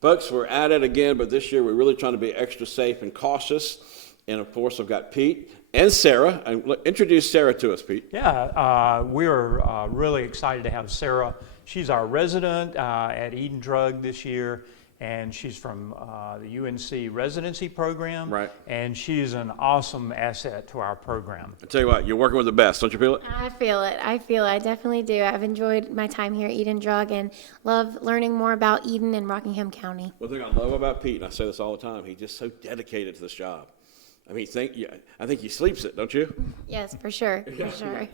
Folks, we're at it again, but this year we're really trying to be extra safe and cautious. And of course, I've got Pete and Sarah. And introduce Sarah to us, Pete. Yeah, we're really excited to have Sarah. She's our resident at Eden Drug this year, and she's from the UNC residency program. Right. And she's an awesome asset to our program. I tell you what, you're working with the best, don't you feel it? I feel it. I definitely do. I've enjoyed my time here at Eden Drug and love learning more about Eden and Rockingham County. One thing I love about Pete, and I say this all the time, he's just so dedicated to this job. I mean, I think he sleeps it, don't you? Yes, for sure. For sure.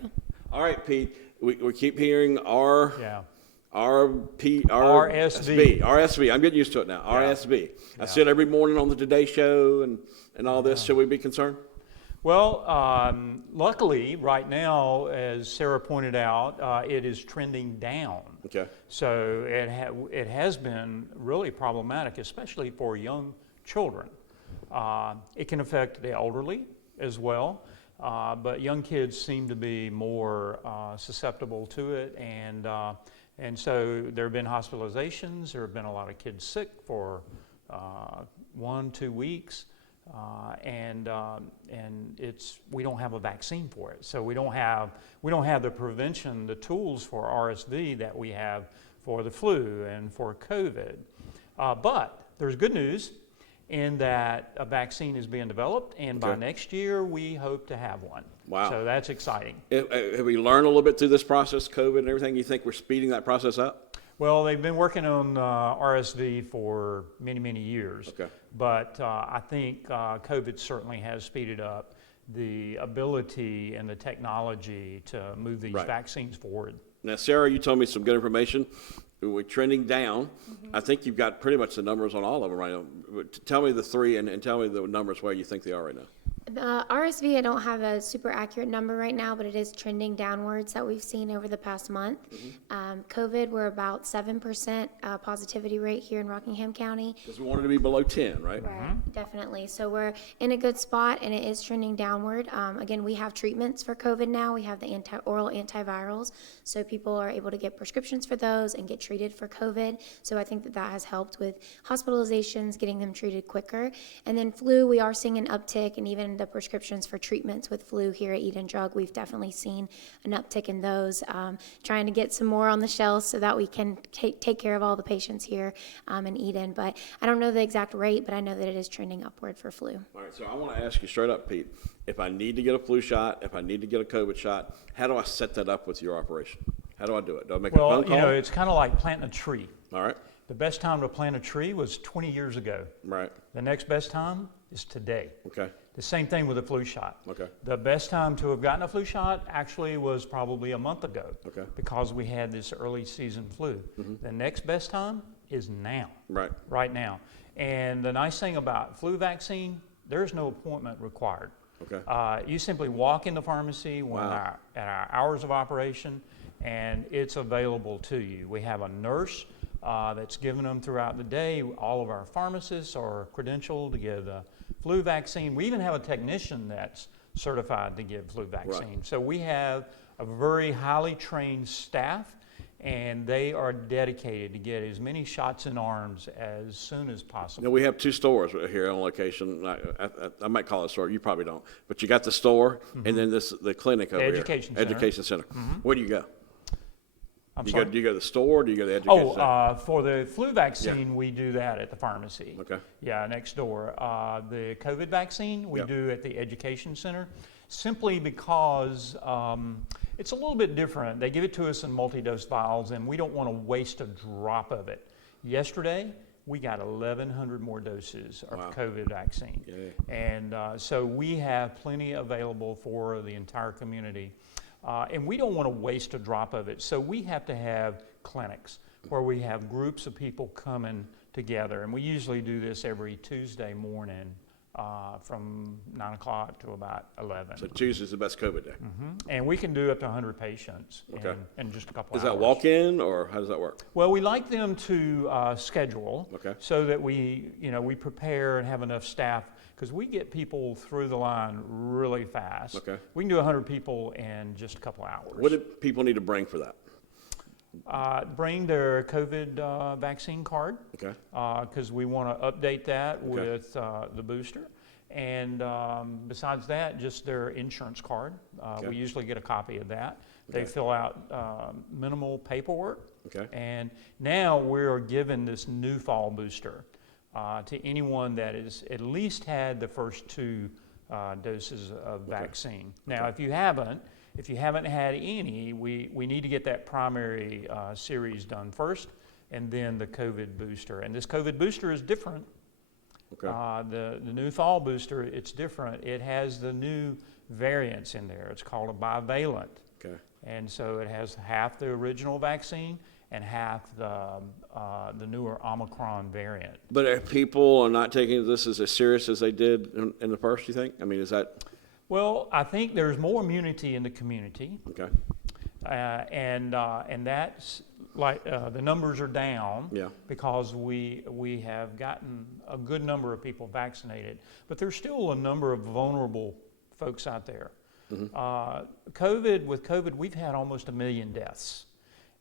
All right, Pete, we keep hearing RSV. I'm getting used to it now. Yeah. RSV. I see it every morning on the Today Show and all this. Should we be concerned? Well, luckily, right now, as Sarah pointed out, it is trending down. Okay. So it has been really problematic, especially for young children. It can affect the elderly as well, but young kids seem to be more susceptible to it, and so there have been hospitalizations. There have been a lot of kids sick for 1-2 weeks, and we don't have a vaccine for it. So we don't have the prevention, the tools for RSV that we have for the flu and for COVID. But there's good news in that a vaccine is being developed, and by next year we hope to have one. Wow. So that's exciting. Have we learned a little bit through this process, COVID and everything? You think we're speeding that process up? Well, they've been working on RSV for many, many years. Okay. But I think COVID certainly has speeded up the ability and the technology to move these vaccines forward. Now, Sarah, you told me some good information. We're trending down. I think you've got pretty much the numbers on all of them right now. Tell me the three and tell me the numbers where you think they are right now. The RSV, I don't have a super accurate number right now, but it is trending downwards that we've seen over the past month. COVID, we're about 7% positivity rate here in Rockingham County. Because we wanted to be below 10, right? Right, definitely. So we're in a good spot, and it is trending downward. Again, we have treatments for COVID now. We have the oral antivirals, so people are able to get prescriptions for those and get treated for COVID. So I think that has helped with hospitalizations, getting them treated quicker. And then flu, we are seeing an uptick, and even the prescriptions for treatments with flu here at Eden Drug, we've definitely seen an uptick in those, trying to get some more on the shelves so that we can take care of all the patients here in Eden. But I don't know the exact rate, but I know that it is trending upward for flu. All right, so I want to ask you straight up, Pete, if I need to get a flu shot, if I need to get a COVID shot, how do I set that up with your operation? How do I do it? Do I make a phone call? Well, it's kind of like planting a tree. All right. The best time to plant a tree was 20 years ago. Right. The next best time is today. Okay. The same thing with a flu shot. Okay. The best time to have gotten a flu shot actually was probably a month ago. Okay. Because we had this early season flu. The next best time is now. Right. Right now. And the nice thing about flu vaccine, there's no appointment required. Okay. You simply walk in the pharmacy at our hours of operation, and it's available to you. We have a nurse that's giving them throughout the day. All of our pharmacists are credentialed to give the flu vaccine. We even have a technician that's certified to give flu vaccine. Right. So we have a very highly trained staff, and they are dedicated to get as many shots in arms as soon as possible. Now, we have two stores here on location. I might call it a store. You probably don't. But you got the store and then the clinic over here. Education Center. Where do you go? Do you go to the store or do you go to the education center? For the flu vaccine, we do that at the pharmacy. Okay. Yeah, next door. The COVID vaccine, we do at the education center, simply because it's a little bit different. They give it to us in multi-dose vials, and we don't want to waste a drop of it. Yesterday, we got 1,100 more doses of COVID vaccine. Yay. And so we have plenty available for the entire community. And we don't want to waste a drop of it. So we have to have clinics where we have groups of people coming together. And we usually do this every Tuesday morning from 9 o'clock to about 11. So Tuesday's the best COVID day. And we can do up to 100 patients in just a couple hours. Is that walk-in or how does that work? Well, we like them to schedule so that we prepare and have enough staff, because we get people through the line really fast. Okay. We can do 100 people in just a couple hours. What do people need to bring for that? Bring their COVID vaccine card. Okay. Because we want to update that with the booster. And besides that, just their insurance card. We usually get a copy of that. They fill out minimal paperwork. Okay. And now we're giving this new fall booster to anyone that has at least had the first 2 doses of vaccine. Now, if you haven't had any, we need to get that primary series done first, and then the COVID booster. And this COVID booster is different. Okay. The new fall booster, it's different. It has the new variants in there. It's called a bivalent. Okay. And so it has half the original vaccine and half the newer Omicron variant. But if people are not taking this as serious as they did in the first, you think? I mean, is that? Well, I think there's more immunity in the community. Okay. And that's like the numbers are down because we have gotten a good number of people vaccinated, but there's still a number of vulnerable folks out there. With COVID, we've had almost 1 million deaths,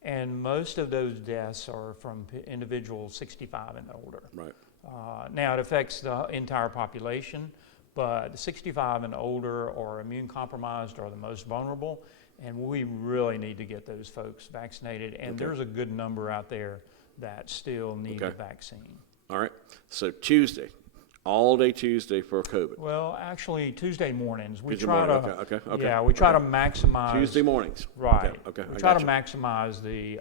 and most of those deaths are from individuals 65 and older. Right. Now it affects the entire population, but the 65 and older or immune compromised are the most vulnerable, and we really need to get those folks vaccinated. And there's a good number out there that still need a vaccine. All right. So Tuesday, all day Tuesday for COVID. Well, actually, Tuesday mornings we Tuesday try morning. to. Okay. Yeah, we try to maximize Tuesday mornings. Right. Okay. We try to maximize the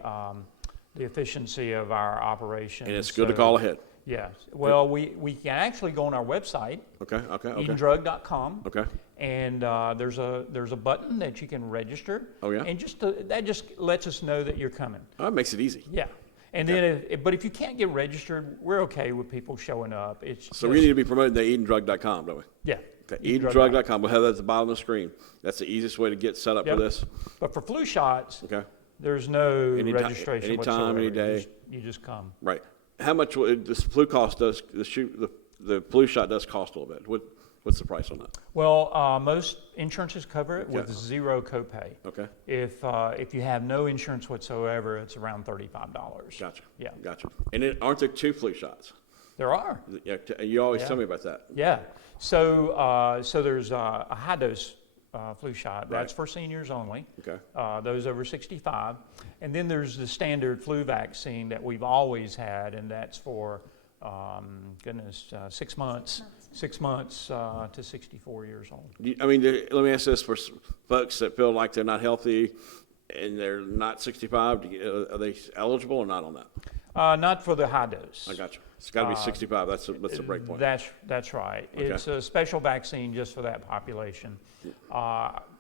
efficiency of our operation. And it's good to call ahead. Yes. Well, we can actually go on our website. Okay. EdenDrug.com. Okay. And there's a button that you can register. Oh yeah. And that just lets us know that you're coming. Oh, that makes it easy. Yeah. And then, but if you can't get registered, we're okay with people showing up. So we need to be promoting the EdenDrug.com, don't we? Yeah. Okay, EdenDrug.com. We'll have that at the bottom of the screen. That's the easiest way to get set up for this. But for flu shots, there's no registration anytime, whatsoever. any day. You just come. Right. How much this flu cost does the flu shot does cost a little bit? What's the price on that? Well, most insurances cover it with zero copay. Okay. If you have no insurance whatsoever, it's around $35. Gotcha. Yeah. Gotcha. And then aren't there 2 flu shots? There are. Yeah. You always tell me about that. Yeah. So there's a high dose flu shot. That's for seniors only. Okay. Those over 65. And then there's the standard flu vaccine that we've always had, and that's for 6 months. 6 months to 64 years old. I mean, let me ask this for folks that feel like they're not healthy and they're not 65. Are they eligible or not on that? Not for the high dose. I got you. It's got to be 65. That's the break point. That's right. Okay. It's a special vaccine just for that population.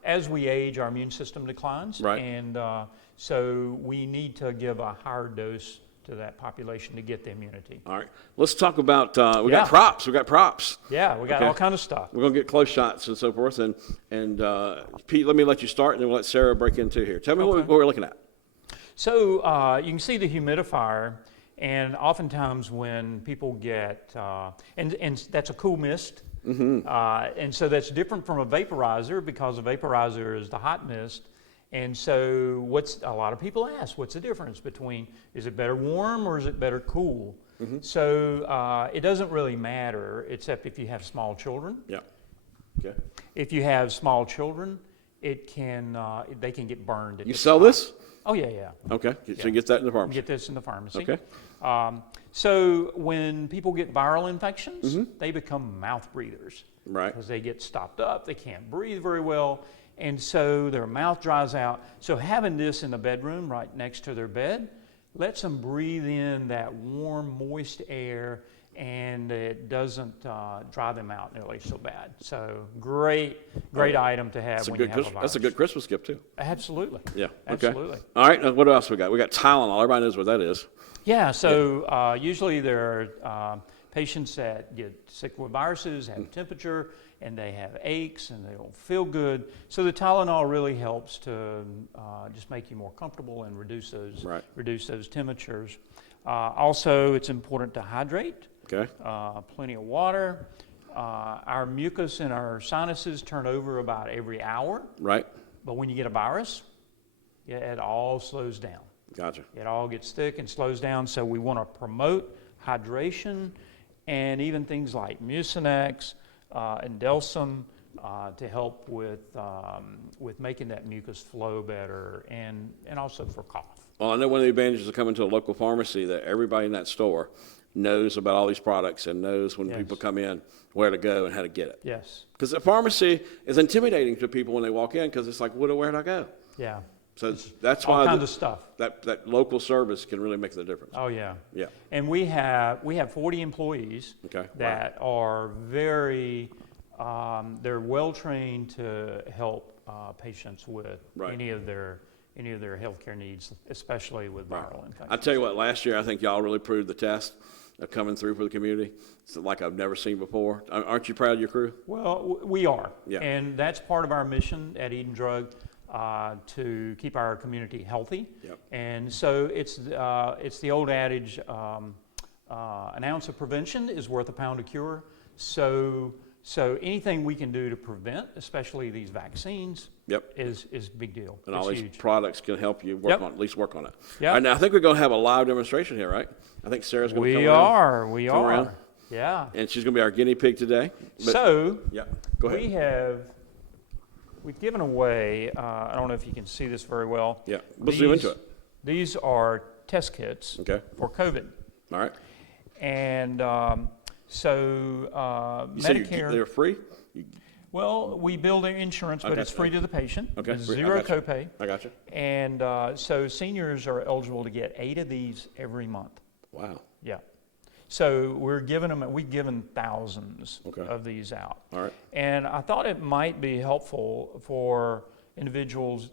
As we age, our immune system declines, and so we need to give a higher dose to that population to get the immunity. All right. Let's talk about, we got props. Yeah, we got all kind of stuff. We're going to get close shots and so forth. And Pete, let me let you start, and then we'll let Sarah break into here. Tell me what we're looking at. So you can see the humidifier, and oftentimes when people get, and that's a cool mist, and so that's different from a vaporizer, because a vaporizer is the hot mist. And so a lot of people ask, what's the difference between, is it better warm or is it better cool? So it doesn't really matter, except if you have small children. Yeah. Okay. If you have small children, they can get burned. You sell this? Oh, yeah. Okay, so you get that in the pharmacy. Get this in the pharmacy. Okay. So when people get viral infections, they become mouth breathers. Right. Because they get stopped up, they can't breathe very well, and so their mouth dries out. So having this in the bedroom right next to their bed lets them breathe in that warm, moist air, and it doesn't dry them out nearly so bad. So great item to have when you have a virus. That's a good Christmas gift too. Absolutely. Yeah. Absolutely. Okay. All right. What else we got? We got Tylenol. Everybody knows what that is. Yeah. So usually there are patients that get sick with viruses, have temperature, and they have aches, and they don't feel good. So the Tylenol really helps to just make you more comfortable and reduce those temperatures. Also, it's important to hydrate. Okay. Plenty of water. Our mucus in our sinuses turn over about every hour. Right. But when you get a virus, it all slows down. Gotcha. It all gets thick and slows down, so we want to promote hydration and even things like Mucinex and Delsum to help with making that mucus flow better and also for cough. Well, I know one of the advantages of coming to a local pharmacy that everybody in that store knows about all these products and knows when people come in where to go and how to get it. Yes. Because the pharmacy is intimidating to people when they walk in because it's like, where do I go? Yeah. So that's why all kinds of stuff. That local service can really make the difference. Oh yeah. Yeah. And we have 40 employees that are very they're well trained to help patients with any of their healthcare needs, especially with viral infections. I tell you what, last year I think y'all really proved the test of coming through for the community. It's like I've never seen before. Aren't you proud of your crew? Well, we are. Yeah. And that's part of our mission at Eden Drug. To keep our community healthy. Yep. And so it's the old adage, an ounce of prevention is worth a pound of cure. So anything we can do to prevent, especially these vaccines, is a big deal. And all huge. these products can help you work on, at least work on it. Yeah. All right, now I think we're going to have a live demonstration here, right? I think Sarah's going to come around. We are. Around. Yeah. And she's going to be our guinea pig today. So go ahead. We've given away, I don't know if you can see this very well. Yeah, we'll zoom into it. These are test kits for COVID. All right. And so Medicare. They're free? Well, we bill their insurance, but it's free to the patient. Okay. It's zero copay. I got you. And so seniors are eligible to get 8 of these every month. Wow. Yeah. So we've given thousands of these out. All right. And I thought it might be helpful for individuals,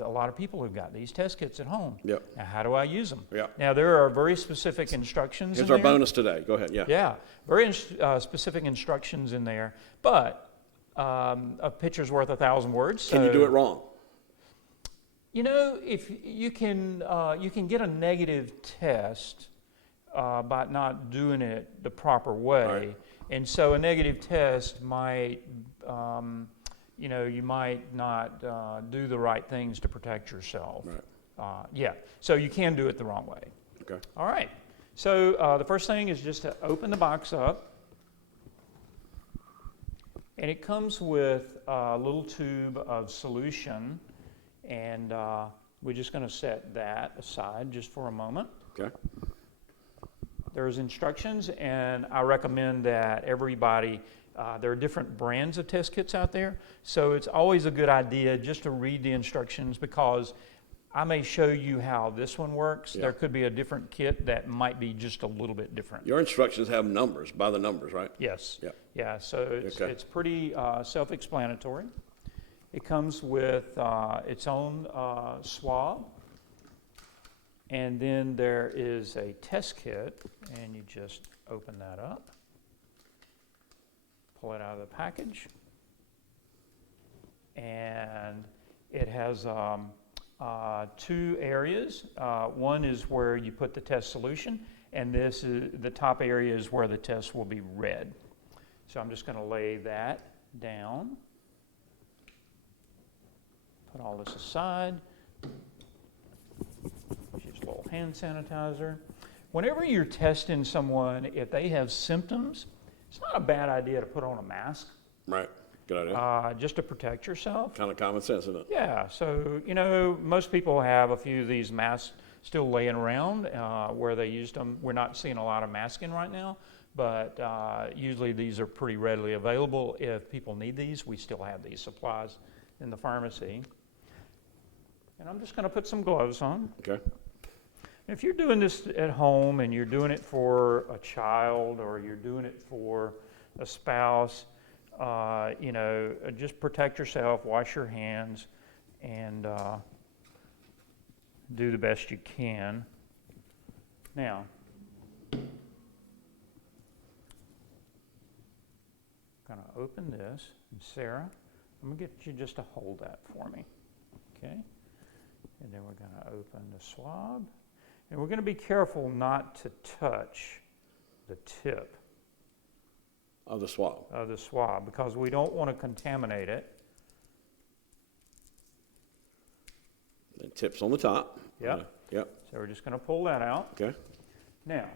a lot of people who've got these test kits at home. Yep. Now, how do I use them? Yep. Now, there are very specific instructions Here's in our there. bonus today. Go ahead. Yeah. Yeah. Very specific instructions in there. But a picture's worth 1,000 words. So, can you do it wrong? If you can get a negative test by not doing it the proper way. Right. And so a negative test might, you might not do the right things to protect yourself. Right. So you can do it the wrong way. Okay. All right. So the first thing is just to open the box up. And it comes with a little tube of solution. And we're just going to set that aside just for a moment. Okay. There's instructions, and I recommend that everybody, there are different brands of test kits out there, so it's always a good idea just to read the instructions because I may show you how this one works. There could be a different kit that might be just a little bit different. Your instructions have numbers, by the numbers, right? Yes. Yeah. Yeah, so it's pretty self-explanatory. It comes with its own swab. And then there is a test kit, and you just open that up, pull it out of the package, and it has 2 areas. One is where you put the test solution, and this is the top area is where the test will be read. So I'm just going to lay that down, put all this aside. Use a little hand sanitizer. Whenever you're testing someone, if they have symptoms, it's not a bad idea to put on a mask. Right. Good idea. Just to protect yourself. Kind of common sense, isn't it? Yeah. So, most people have a few of these masks still laying around where they used them. We're not seeing a lot of masking right now, but usually these are pretty readily available. If people need these, we still have these supplies in the pharmacy. And I'm just going to put some gloves on. Okay. If you're doing this at home and you're doing it for a child or you're doing it for a spouse, just protect yourself, wash your hands, and do the best you can. Now, I'm going to open this. And Sarah, I'm going to get you just to hold that for me. Okay? And then we're going to open the swab. And we're going to be careful not to touch the tip Of the swab. Because we don't want to contaminate it. Then tips on the top. Yep. Yep. So we're just going to pull that out. Okay. Now,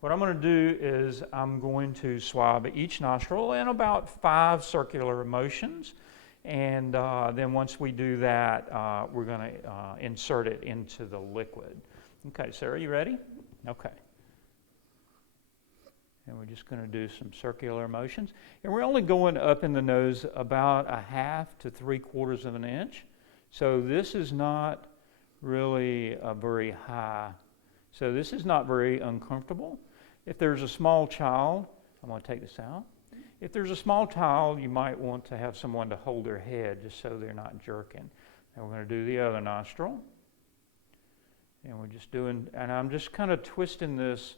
what I'm going to do is I'm going to swab each nostril in about 5 circular motions. And then once we do that, we're going to insert it into the liquid. Okay, Sarah, you ready? Okay. And we're just going to do some circular motions. And we're only going up in the nose about 1/2 to 3/4 of an inch. So this is not really a very high. So this is not very uncomfortable. If there's a small child, I'm going to take this out. If there's a small child, you might want to have someone to hold their head just so they're not jerking. And we're going to do the other nostril. And we're just doing, and I'm just kind of twisting this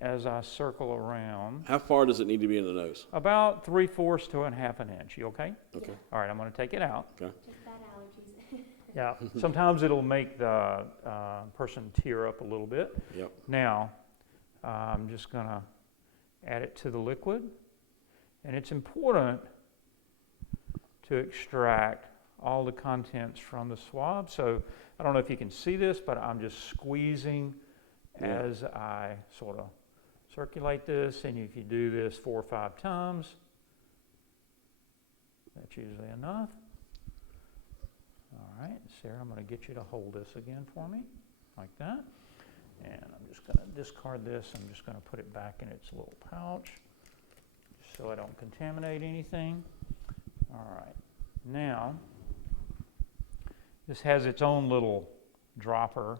as I circle around. How far does it need to be in the nose? About 3/4 to 1/2 an inch. You okay? Okay. All right, I'm going to take it out. Okay. Just bad allergies. Yeah, sometimes it'll make the person tear up a little bit. Yep. Now, I'm just going to add it to the liquid. And it's important to extract all the contents from the swab. So I don't know if you can see this, but I'm just squeezing as I sort of circulate this. And if you do this 4 or 5 times, that's usually enough. All right, Sarah, I'm going to get you to hold this again for me, like that. And I'm just going to discard this. I'm just going to put it back in its little pouch, so I don't contaminate anything. All right, now this has its own little dropper,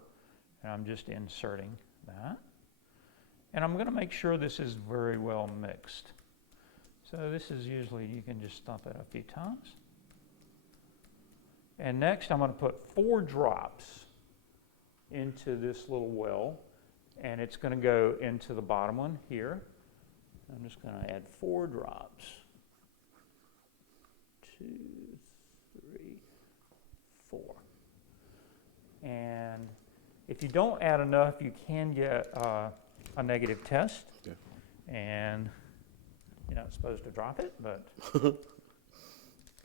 and I'm just inserting that. And I'm going to make sure this is very well mixed. So this is usually, you can just stomp it a few times. And next I'm going to put 4 drops into this little well, and it's going to go into the bottom one here. I'm just going to add 4 drops. 2, 3, 4. And if you don't add enough, you can get a negative test. Yeah. And you're not supposed to drop it, but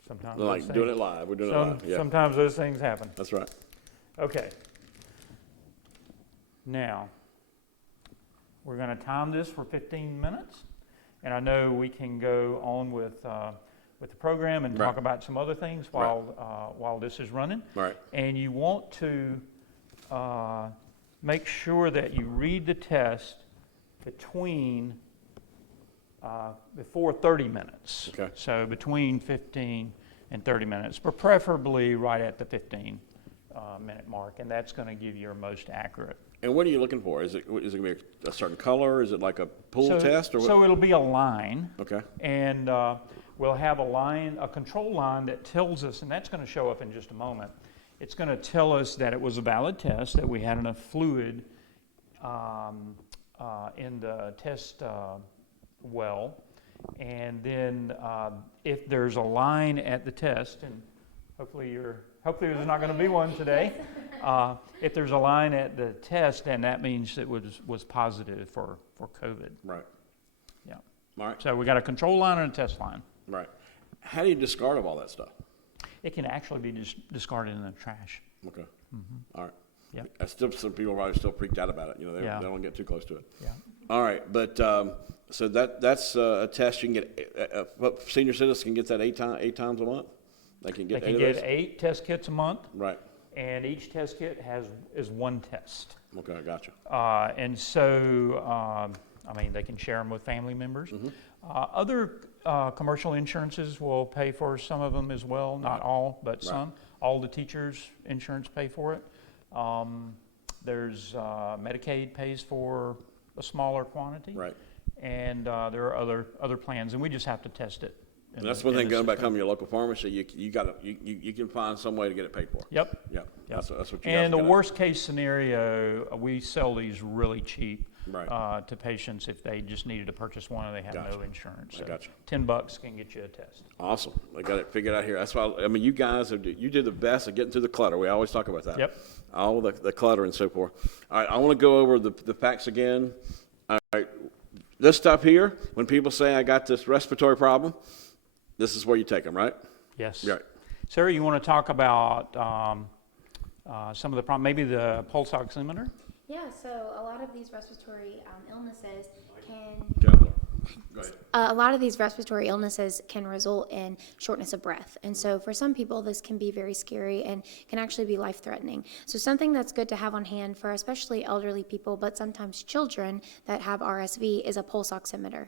sometimes Like doing it live. We're doing it live. Yeah. Sometimes those things happen. That's right. Okay. Now, we're going to time this for 15 minutes. And I know we can go on with the program and talk about some other things while this is running. Right. And you want to make sure that you read the test before 30 minutes. Okay. So between 15 and 30 minutes, but preferably right at the 15 minute mark, and that's going to give you your most accurate. And what are you looking for? Is it going to be a certain color? Is it like a pool test? Or what? So it'll be a line. Okay. And we'll have a control line that tells us, and that's going to show up in just a moment. It's going to tell us that it was a valid test, that we had enough fluid in the test well. And then if there's a line at the test, and hopefully there's not going to be one today. If there's a line at the test, then that means it was positive for COVID. Right. Yeah. All right. So we got a control line and a test line. Right. How do you discard of all that stuff? It can actually be discarded in the trash. Okay. Mm-hmm. All right. Yeah. Some people are probably still freaked out about it. You know, they don't get too close to it. Yeah. All right, but so that's a test you can get. Senior citizens can get that 8 times a month. They can get 8 test kits a month. Right. And each test kit is 1 test. Okay, I gotcha. And so, they can share them with family members. Mm-hmm. Other commercial insurances will pay for some of them as well. Not all, but some. All the teachers' insurance pay for it. There's Medicaid pays for a smaller quantity. Right. And there are other plans, and we just have to test it. And that's one thing going back home to your local pharmacy. You can find some way to get it paid for. Yep. Yep. That's what you. And the worst case scenario, we sell these really cheap to patients if they just needed to purchase one and they have no insurance. So gotcha. $10 can get you a test. Awesome. I got it figured out here. That's why you guys you did the best at getting through the clutter. We always talk about that. Yep. All the clutter and so forth. All right. I want to go over the facts again. All right. This stuff here, when people say I got this respiratory problem, this is where you take them, right? Yes. Right. Sarah, you want to talk about some of the problems, maybe the pulse oximeter? Yeah, so a lot of these respiratory illnesses can. Go ahead. A lot of these respiratory illnesses can result in shortness of breath. And so for some people, this can be very scary and can actually be life-threatening. So something that's good to have on hand for especially elderly people, but sometimes children that have RSV, is a pulse oximeter.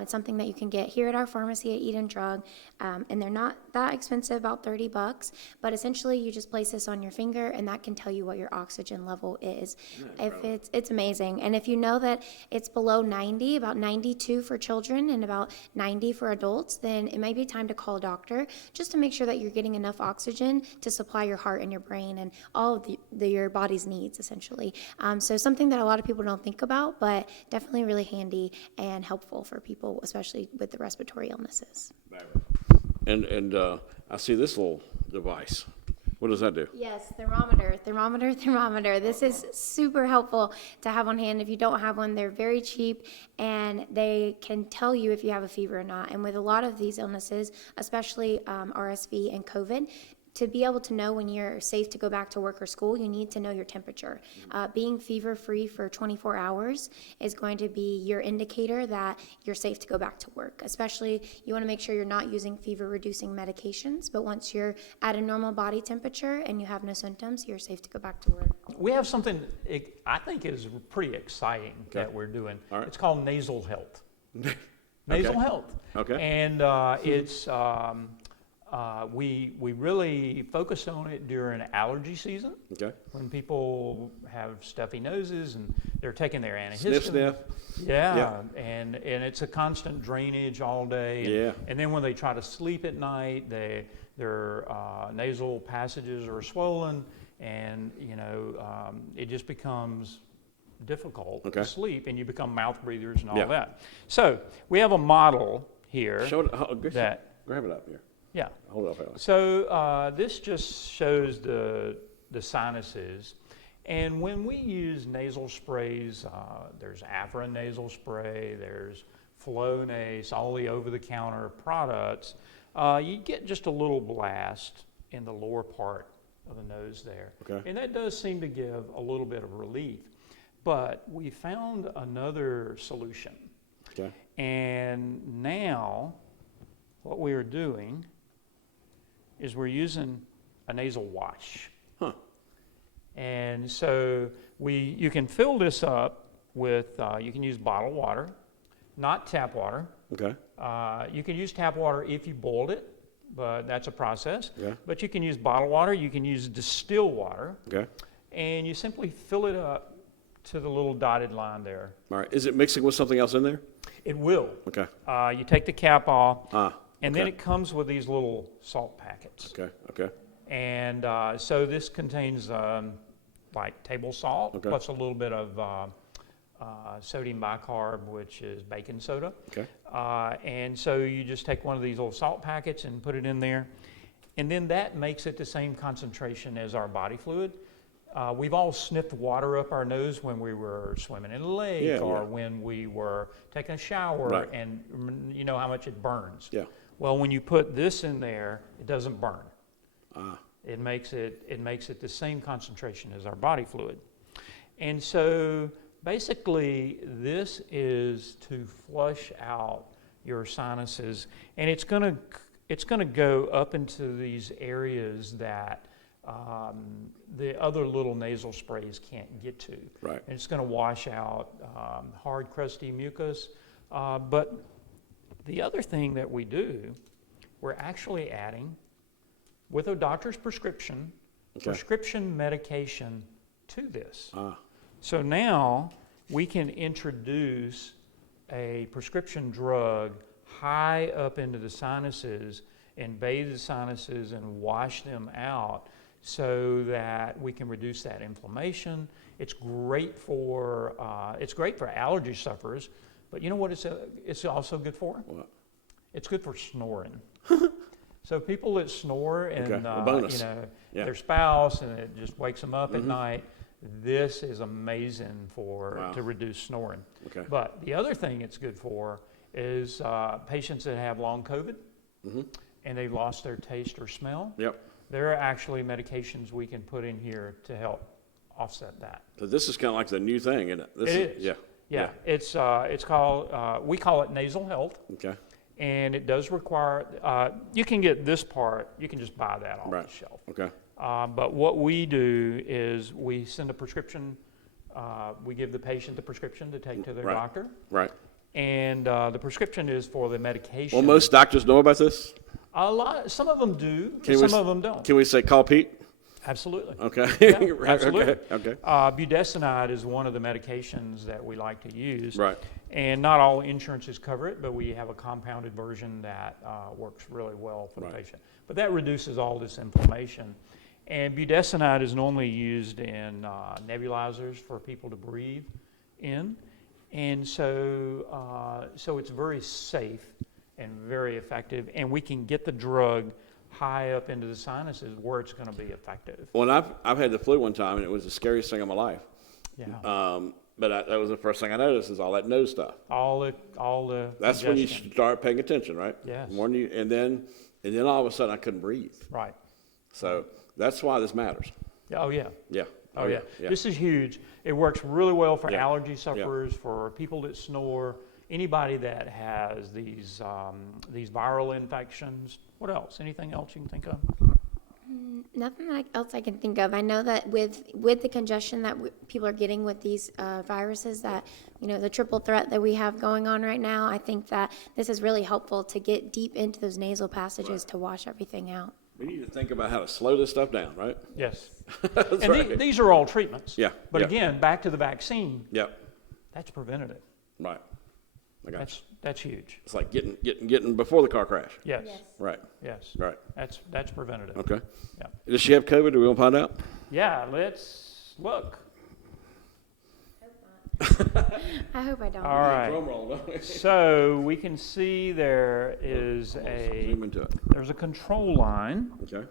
It's something that you can get here at our pharmacy at Eat & Drug, and they're not that expensive, about $30, but essentially you just place this on your finger, and that can tell you what your oxygen level is. If it's amazing. And if you know that it's below 90, about 92 for children and about 90 for adults, then it may be time to call a doctor just to make sure that you're getting enough oxygen to supply your heart and your brain and all of your body's needs, essentially. So something that a lot of people don't think about, but definitely really handy and helpful for people, especially with the respiratory illnesses. And I see this little device. What does that do? Yes, thermometer. This is super helpful to have on hand. If you don't have one, they're very cheap, and they can tell you if you have a fever or not. And with a lot of these illnesses, especially RSV and COVID, to be able to know when you're safe to go back to work or school, you need to know your temperature. Being fever-free for 24 hours is going to be your indicator that you're safe to go back to work. Especially, you want to make sure you're not using fever-reducing medications, but once you're at a normal body temperature and you have no symptoms, you're safe to go back to work. We have something I think is pretty exciting that we're doing. Right. It's called nasal health. Nasal health. Okay. And it's... we really focus on it during allergy season. Okay. When people have stuffy noses and they're taking their antihistamine. Sniff. Yeah. And it's a constant drainage all day. Yeah. And then when they try to sleep at night, their nasal passages are swollen, and it just becomes difficult to sleep, and you become mouth breathers and all that. So we have a model here. Grab it up here. Yeah. Hold it up. Alex. So this just shows the sinuses. And when we use nasal sprays, there's Afrin nasal spray, there's Flonase, all the over-the-counter products, you get just a little blast in the lower part of the nose there. Okay. And that does seem to give a little bit of relief. But we found another solution. Okay. And now what we are doing is we're using a nasal wash. Huh. And so you can fill this up with, you can use bottled water, not tap water. Okay. You can use tap water if you boiled it, but that's a process. Yeah. But you can use bottled water, you can use distilled water. Okay. And you simply fill it up to the little dotted line there. All right. Is it mixing with something else in there? It will. Okay. You take the cap off. And then it comes with these little salt packets. Okay. And so this contains like table salt, plus a little bit of sodium bicarb, which is baking soda. Okay. And so you just take one of these little salt packets and put it in there. And then that makes it the same concentration as our body fluid. We've all sniffed water up our nose when we were swimming in a lake when we were taking a shower, and you know how much it burns. Yeah. Well, when you put this in there, it doesn't burn. It makes it the same concentration as our body fluid. And so basically this is to flush out your sinuses, and it's going to go up into these areas that the other little nasal sprays can't get to. Right. And it's going to wash out hard, crusty mucus. But the other thing that we do, we're actually adding, with a doctor's prescription, prescription medication to this. So now we can introduce a prescription drug high up into the sinuses and bathe the sinuses and wash them out so that we can reduce that inflammation. It's great for allergy sufferers, but you know what it's also good for? What? It's good for snoring. So people that snore and their spouse, and it just wakes them up at night, this is amazing to reduce snoring. Okay. But the other thing it's good for is patients that have long COVID and they've lost their taste or smell. Yep. There are actually medications we can put in here to help offset that. So this is kind of like the new thing, isn't it? This It is. Yeah. Yeah. It's called, we call it nasal health. Okay. And it does require, you can get this part, you can just buy that off Right. the shelf. Okay. But what we do is we send a prescription, we give the patient the prescription to take to their Right. doctor. Right. And the prescription is for the medication. Well, most doctors know about this. Some of them do, Can we some of them don't. Can we say call Pete? Absolutely. Okay. Yeah, Right, absolutely. Okay. Budesonide is one of the medications that we like to use. Right. And not all insurances cover it, but we have a compounded version that works really well for the Right. patient. But that reduces all this inflammation. And budesonide is normally used in nebulizers for people to breathe in. And so it's very safe and very effective. And we can get the drug high up into the sinuses where it's going to be effective. Well, I've had the flu one time, and it was the scariest thing of my life. Yeah. But that was the first thing I noticed is all that nose stuff. All the That's when you congestion. start paying attention, right? Yes. More than and then all of a sudden I couldn't breathe. Right. So that's why this matters. Oh yeah. Yeah. Oh yeah. This is huge. It works really well for Yeah. allergy sufferers, for people that snore, anybody that has these viral infections. What else? Anything else you can think of? Nothing else I can think of. I know that with the congestion that people are getting with these viruses, that, the triple threat that we have going on right now, I think that this is really helpful to get deep into those nasal passages to wash everything out. We need to think about how to slow this stuff down, right? Yes. That's And right. these are all treatments. Yeah, But yeah. again, back to the vaccine, Yep. that's preventative. Right. I got you. That's huge. It's like getting before the car crash. Yes. Right. Yes. Right. That's preventative. Okay. Yeah. Does she have COVID? Do we want to find out? Yeah, let's look. I hope I don't. All right. Drum roll, don't we? So we can see there is Zoom into it. there's a control line, Okay.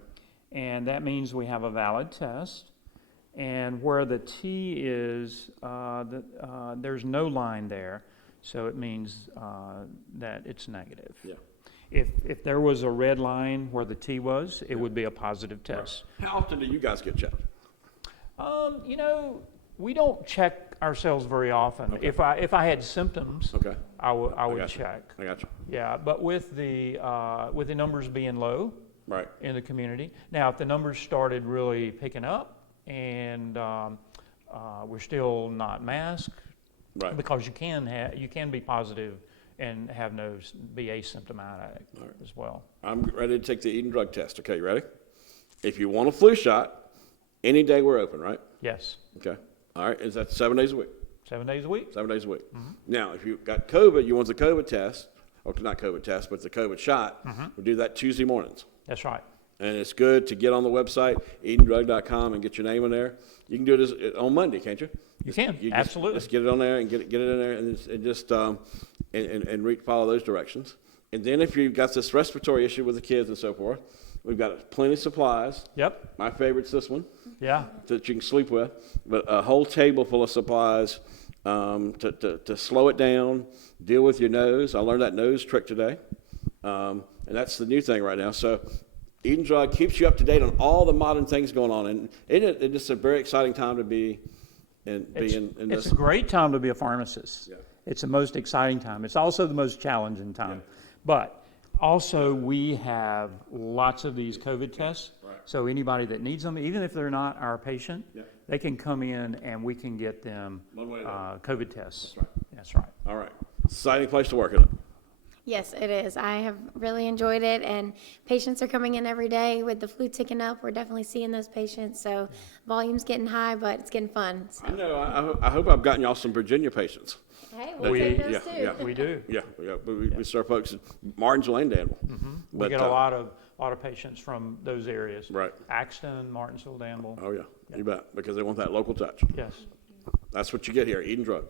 and that means we have a valid test. And where the T is, there's no line there, so it means that it's negative. Yeah. If there was a red line where the T was, it would be a positive test. How often do you guys get checked? We don't check ourselves very often. Okay. If I had symptoms, Okay. I would gotcha. check. I got you. Yeah, but with the numbers being low Right. in the community, now if the numbers started really picking up and we're still not masked, Right. because you can be positive and be asymptomatic as well. I'm ready to take the eating drug test. Okay, you ready? If you want a flu shot, any day we're open, right? Yes, Okay. All right. Is that 7 days a week? 7 days a week. 7 days a week. Mm-hmm. Now, if you've got COVID, you want the COVID test, or not COVID test, but the COVID shot, we do that Tuesday mornings. That's right. And it's good to get on the website, eatingdrug.com, and get your name in there. You can do it on Monday, can't you? You can, absolutely. Just get it on there and get it in there and just follow those directions. And then if you've got this respiratory issue with the kids and so forth, we've got plenty of supplies. Yep. My favorite's this one Yeah. that you can sleep with, but a whole table full of supplies to slow it down, deal with your nose. I learned that nose trick today, and that's the new thing right now. So Eating Drug keeps you up to date on all the modern things going on, and it's a very exciting time to be in this. It's a great time to be a pharmacist. Yeah. It's the most exciting time. It's also the most challenging time. Yeah. But also we have lots of these COVID tests. Right. So anybody that needs them, even if they're not our patient, Yeah. they can come in and we can get them One way or the other. COVID tests. That's right. That's right. All right. Exciting place to work, isn't it? Yes, it is. I have really enjoyed it, and patients are coming in every day with the flu ticking up. We're definitely seeing those patients, so volume's getting high, but it's getting fun. So. I know. I hope I've gotten y'all some Virginia patients. Hey, we'll take those too. Yeah. We do. Yeah. We serve folks in Martinsville and Danville. We get a lot of patients from those areas. Right. Axton, Martinsville, Danville. Oh, yeah. You bet. Because they want that local touch. Yes. That's what you get here, Eating Drug.